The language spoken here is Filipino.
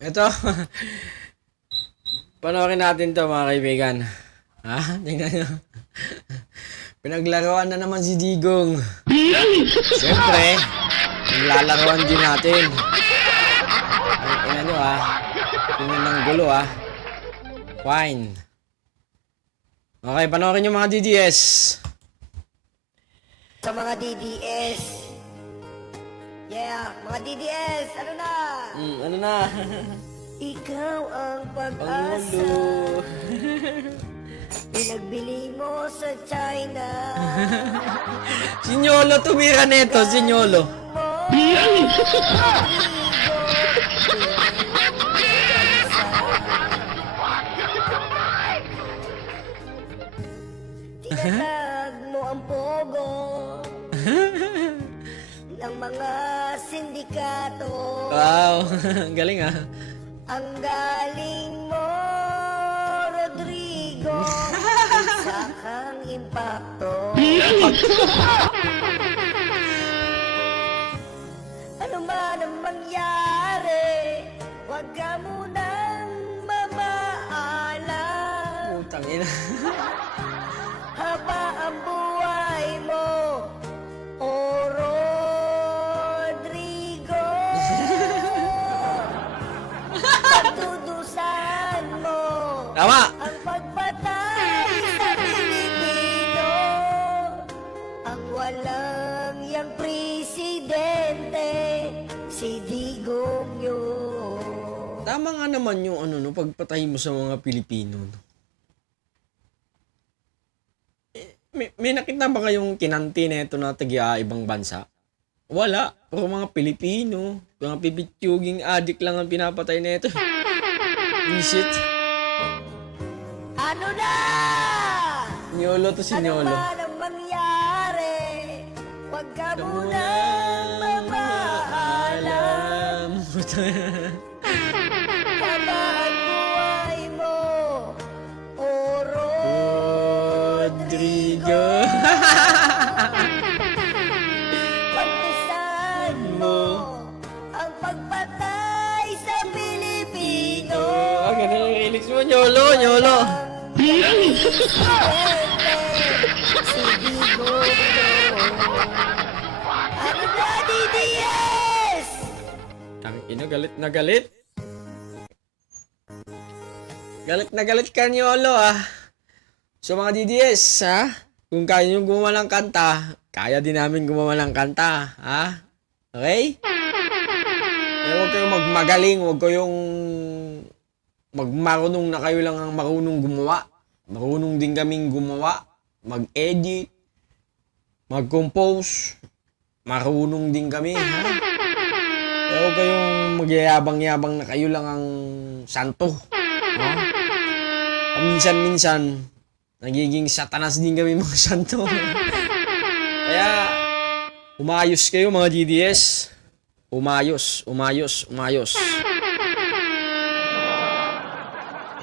Ito. Panoorin natin to mga kaibigan. Ha? Tingnan nyo. Pinaglaruan na naman si Digong. Siyempre, lalaruan din natin. Ay, tingnan nyo Tingnan ng gulo Fine. Okay, panoorin nyo mga DDS. Sa mga DDS. Yeah, mga DDS, ano na? Ano na? Ikaw ang pag-asa. Pangulo. Pinagbili mo sa China. Si Nyolo tumira neto, si Nyolo. Tinatag mo ang pogo ng mga sindikato. Wow, galing Ang galing mo, Rodrigo. Isa kang impacto. Ano man ang mangyari, huwag ka munang mamaalam. Putang ina. Haba ang buhay mo, o Rodrigo. Pagdudusan mo Tama. ang pagpatay sa Pilipino. Ang walang yang presidente, si Digong yun. Tama nga naman yung pagpatay mo sa mga Pilipino. May nakita ba kayong kinanti na ito na ibang bansa? Wala. Puro mga Pilipino. Mga pipitsuging adik lang ang pinapatay na ito. Shit. Ano na? Nyolo to si Ano Nyolo. man ang mangyari, huwag ka munang mamaalam. Haba ang buhay mo, o Rodrigo. Pagdusan mo ang pagpatay sa Pilipino. Ganun yung lyrics mo, Nyolo, Nyolo. Si Digong yun. Ano na, DDS? Tangina, galit na galit. Galit na galit ka, Nyolo, So mga DDS, kung kaya nyo gumawa ng kanta, kaya din namin gumawa ng kanta, Okay? Huwag kayong magmagaling, huwag kayong magmarunong na kayo lang ang marunong gumawa. Marunong din kaming gumawa, mag-edit, mag-compose, marunong din kami, Huwag kayong magyayabang-yabang na kayo lang ang santo, Minsan-minsan, nagiging satanas din kami mga santo. Kaya, umayos kayo mga DDS. Umayos.